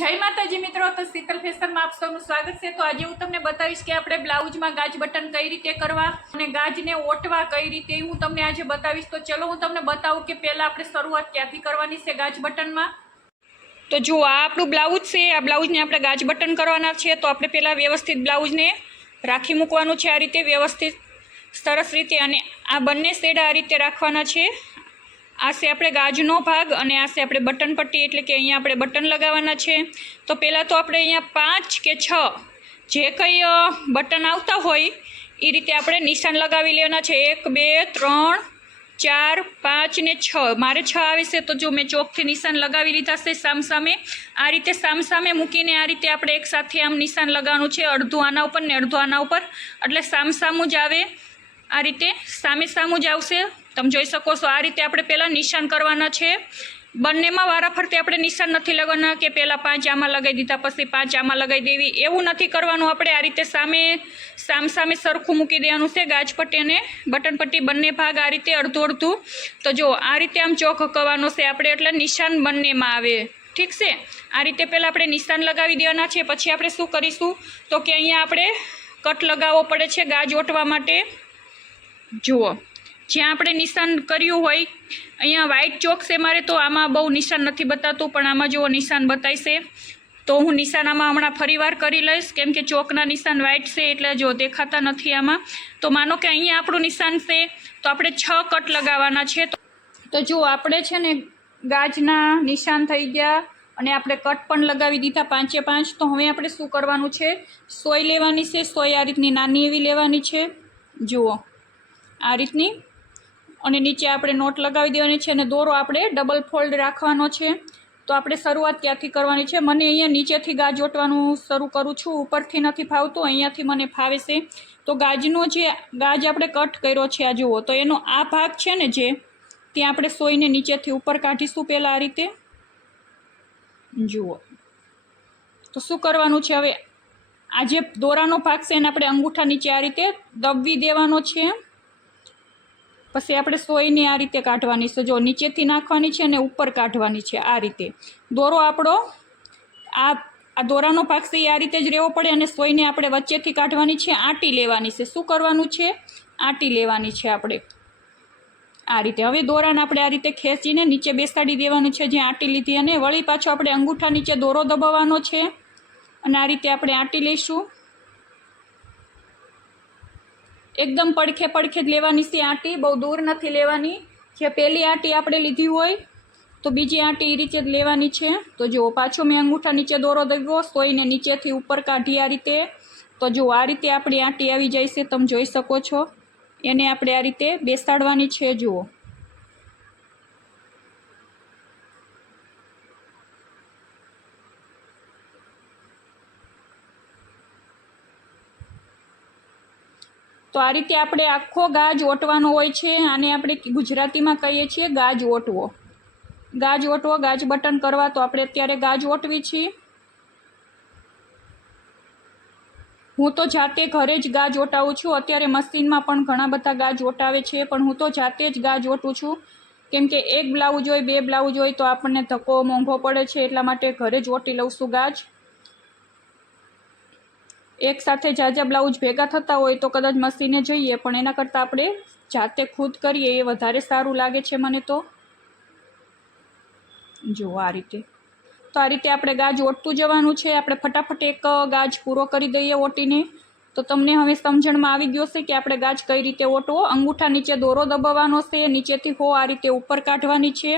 जय माताजी मित्रों, तो शीतल फैशन में आप सबनु स्वागत है। तो आज हूँ तमने बतावीश कि आपणे ब्लाउज में गाज बटन कई रीते करवा अने गाज ने ओटवा कई रीते हूँ तमने आज बतावीश। तो चलो हूँ तमने बताऊँ कि पहला आपणे शरूआत क्यांथी करवानी छे गाज बटन में। तो जो आ आपणुं ब्लाउज छे, आ ब्लाउज ने आपणे गाज बटन करवाना छे। तो आपणे पहला व्यवस्थित ब्लाउज ने राखी मूकवानुं छे, आ रीते व्यवस्थित सरस रीते। अने आ बंने सेड आ रीते राखवाना छे। आ से आपणे गाजनो भाग अने आ से आपणे बटन पट्टी एटले के अहींया आपणे बटन लगाववाना छे। तो पहला तो आपणे अहींया 5 के 6 जे कई बटन आवता होय ए रीते आपणे निशान लगावी लेवाना छे। 1 2 3 4 5 ने 6 मारे 6 आवे छे। तो जो मैं चोकथी निशान लगावी लीधा छे सामसामे, आ रीते सामसामे मूकीने आ रीते आपणे एक साथे आम निशान लगाववानुं छे। अर्धुं आना उपर ने अर्धुं आना उपर एटले सामसामું જ આવે। आ रीते सामे सामું જ आवशे। તમે જોઈ શકો છો। आ रीते આપણે પહેલાં નિશાન કરવાના છે। બંનેમાં વારાફરતી આપણે નિશાન નથી લગાવવાના કે પહેલાં 5 આમાં લગાવી દીધા પછી 5 આમાં લગાવી દેવી, એવું નથી કરવાનું। આપણે આ રીતે સામે સરખું મૂકી દેવાનું છે। ગાજપટ્ટી અને બટનપટ્ટી બંને ભાગ આ રીતે અડધું અડધું। તો જો આ રીતે આમ ચોક હકવાનો છે આપણે, એટલે નિશાન બંનેમાં આવે। ઠીક છે। આ રીતે પહેલાં આપણે નિશાન લગાવી દેવાના છે। પછી આપણે શું કરીશું તો કે અહીંયા આપણે કટ લગાવવો પડે છે ગાજ ઓટવા માટે। જુઓ જ્યાં આપણે નિશાન કર્યું હોય અહીંયા વ્હાઇટ ચોક છે મારે, તો આમાં બહુ નિશાન નથી બતાતું, પણ આમાં જુઓ નિશાન બતાય છે। તો હું નિશાન આમાં હમણાં ફરીવાર કરી લઈશ, કેમ કે ચોકના નિશાન વ્હાઇટ છે એટલે જો દેખાતા નથી આમાં। તો માનો કે અહીંયા આપણું નિશાન છે તો આપણે 6 કટ લગાવવાના છે। તો જુઓ આપણે છે ને ગાજના નિશાન થઈ ગયા અને આપણે કટ પણ લગાવી દીધા 5 એ 5। તો હવે આપણે શું કરવાનું છે, સોય લેવાની છે। સોય આ રીતની નાની એવી લેવાની છે, જુઓ આ રીતની। અને નીચે આપણે નોટ લગાવી દેવાની છે અને દોરો આપણે ડબલ ફોલ્ડ રાખવાનો છે। તો આપણે શરૂઆત ક્યાંથી કરવાની છે, મને અહીંયા નીચેથી ગાજ ઓટવાનું શરૂ કરું છું, ઉપરથી નથી ફાવતું, અહીંયાથી મને ફાવે છે। તો ગાજનો જે ગાજ આપણે કટ કર્યો છે આ જુઓ, તો એનો આ ભાગ છે ને જે ત્યાં આપણે સોયને નીચેથી ઉપર કાઢીશું પહેલાં આ રીતે, જુઓ। તો શું કરવાનું છે હવે, આ જે દોરાનો ભાગ છે એને આપણે અંગૂઠા નીચે આ રીતે દબવી દેવાનો છે। પછી આપણે સોયને આ રીતે કાઢવાની છે, જો નીચેથી નાખવાની છે અને ઉપર કાઢવાની છે આ રીતે। દોરો આપણો આ દોરાનો ભાગ છે એ આ રીતે જ રહેવો પડે અને સોયને આપણે વચ્ચેથી કાઢવાની છે, આંટી લેવાની છે। શું કરવાનું છે, આંટી લેવાની છે આપણે આ રીતે। હવે દોરાને આપણે આ રીતે ખેંચીને નીચે બેસાડી દેવાનું છે જ્યાં આંટી લીધી, અને વળી પાછો આપણે અંગૂઠા નીચે દોરો દબાવવાનો છે અને આ રીતે આપણે આંટી લઈશું। एकदम પડખે જ લેવાની છે આંટી, બહુ દૂર નથી લેવાની। જે પહેલી આંટી આપણે લીધી હોય તો બીજી આંટી એ રીતે જ લેવાની છે। તો જુઓ પાછો મેં અંગૂઠા નીચે દોરો દબાવ્યો, સોયને નીચેથી ઉપર કાઢી આ રીતે। તો જુઓ આ રીતે આપણી આંટી આવી જાય છે, તમે જોઈ શકો છો। એને આપણે આ રીતે બેસાડવાની છે, જુઓ। તો આ રીતે આપણે આખો ગાજ ઓટવાનો હોય છે। આને આપણે ગુજરાતીમાં કહીએ છીએ ગાજ ઓટવો। ગાજ ઓટવો, ગાજ બટન કરવા। તો આપણે અત્યારે ગાજ ઓટવી છીએ। હું તો જાતે ઘરે જ ગાજ ઓટાવું છું। અત્યારે મશીનમાં પણ ઘણા બધા ગાજ ઓટાવે છે, પણ હું તો જાતે જ ગાજ ઓટું છું, કેમ કે એક બ્લાઉઝ હોય 2 બ્લાઉઝ હોય તો આપણને ધક્કો મોંઘો પડે છે, એટલા માટે ઘરે જ ઓટી લઉં છું ગાજ। એક સાથે જાજા બ્લાઉઝ ભેગા થતા હોય તો કદાચ મશીને જઈએ, પણ એના કરતાં આપણે જાતે ખુદ કરીએ એ વધારે સારું લાગે છે મને તો। જો આ રીતે, તો આ રીતે આપણે ગાજ ઓટતું જવાનું છે। આપણે ફટાફટ એક ગાજ પૂરો કરી દઈએ ઓટીને। તો તમને હવે સમજણમાં આવી ગયો છે કે આપણે ગાજ કઈ રીતે ઓટવો। અંગૂઠા નીચે દોરો દબાવવાનો છે, નીચેથી આ રીતે ઉપર કાઢવાની છે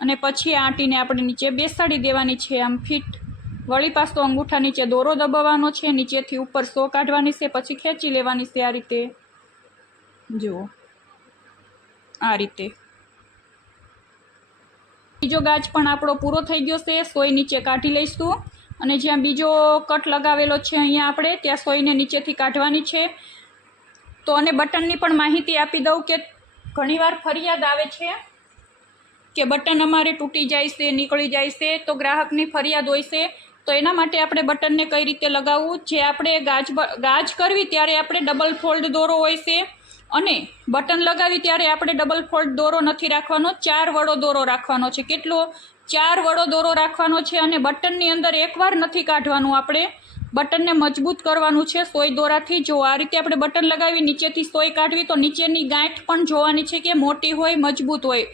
અને પછી આંટીને આપણે નીચે બેસાડી દેવાની છે આમ ફિટ। વળી પાછો અંગૂઠા નીચે દોરો દબાવવાનો છે, નીચેથી ઉપર સો કાઢવાની છે, પછી ખેંચી લેવાની છે આ રીતે, જુઓ આ રીતે। બીજો ગાજ પણ આપણો પૂરો થઈ ગયો છે। સોય નીચે કાઢી લઈશું અને જ્યાં બીજો કટ લગાવેલો છે અહીંયા આપણે ત્યાં સોયને નીચેથી કાઢવાની છે। તો અને બટનની પણ માહિતી આપી દઉં કે ઘણીવાર ફરિયાદ આવે છે કે બટન અમારે તૂટી જાય છે, નીકળી જાય છે, તો ગ્રાહકની ફરિયાદ હોય છે। તો એના માટે આપણે બટનને કઈ રીતે લગાવવું, જે આપણે ગાજ કરવી ત્યારે આપણે ડબલ ફોલ્ડ દોરો હોય છે અને બટન લગાવી ત્યારે આપણે ડબલ ફોલ્ડ દોરો નથી રાખવાનો, 4 વડો દોરો રાખવાનો છે. કેટલો? 4 વડો દોરો રાખવાનો છે. અને બટનની અંદર એકવાર નથી કાઢવાનું, આપણે બટનને મજબૂત કરવાનું છે સોય દોરાથી. જો આ રીતે આપણે બટન લગાવી નીચેથી સોય કાઢવી તો નીચેની ગાંઠ પણ જોવાની છે કે મોટી હોય, મજબૂત હોય.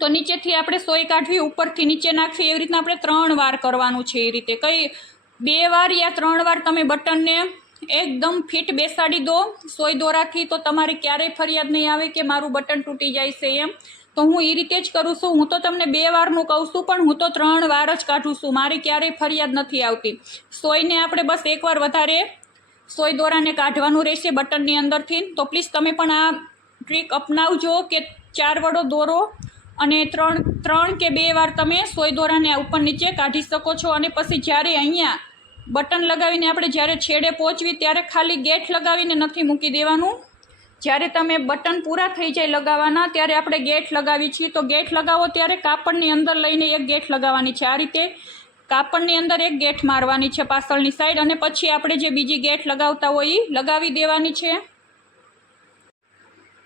તો નીચેથી આપણે સોય કાઢવી, ઉપરથી નીચે નાખવી, એવી રીતના આપણે 3 વાર કરવાનું છે. એ રીતે કઈ 2 વાર યા 3 વાર તમે બટનને એકદમ ફિટ બેસાડી દો સોય દોરાથી, તો તમારી ક્યારેય ફરિયાદ નહીં આવે કે મારું બટન તૂટી જાય છે એમ. તો હું એ રીતે જ કરું છું. હું તો તમને 2 વારનું કહું છું, પણ હું તો 3 વાર જ કાઢું છું. મારી ક્યારેય ફરિયાદ નથી આવતી. સોયને આપણે બસ એકવાર વધારે સોય દોરાને કાઢવાનું રહેશે બટનની અંદરથી. તો પ્લીઝ તમે પણ આ ટ્રીક અપનાવજો કે 4 વડો દોરો અને 3 કે 2 વાર તમે સોય દોરાને ઉપર નીચે કાઢી શકો છો. અને પછી જ્યારે અહીંયા બટન લગાવીને આપણે જ્યારે છેડે પહોંચવી ત્યારે ખાલી ગેઠ લગાવીને નથી મૂકી દેવાનું. જ્યારે તમે બટન પૂરા થઈ જાય લગાવવાના ત્યારે આપણે ગેઠ લગાવી છીએ. તો ગેઠ લગાવો ત્યારે કાપડની અંદર લઈને એક ગેઠ લગાવવાની છે. આ રીતે કાપડની અંદર એક ગેઠ મારવાની છે પાછળની સાઈડ, અને પછી આપણે જે બીજી ગેઠ લગાવતા હોય એ લગાવી દેવાની છે.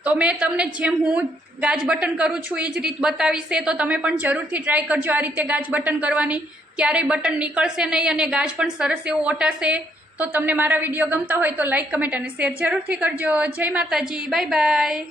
તો મેં તમને જેમ હું ગાજ બટન કરું છું એ જ રીત બતાવી છે. તો તમે પણ જરૂરથી ટ્રાય કરજો આ રીતે ગાજ બટન કરવાની. ક્યારેય બટન નીકળશે નહીં અને ગાજ પણ સરસ એવો ઓટાશે. તો તમને મારા વિડીયો ગમતા હોય તો લાઈક, કમેન્ટ અને શેર જરૂરથી કરજો. જય માતાજી, બાય બાય.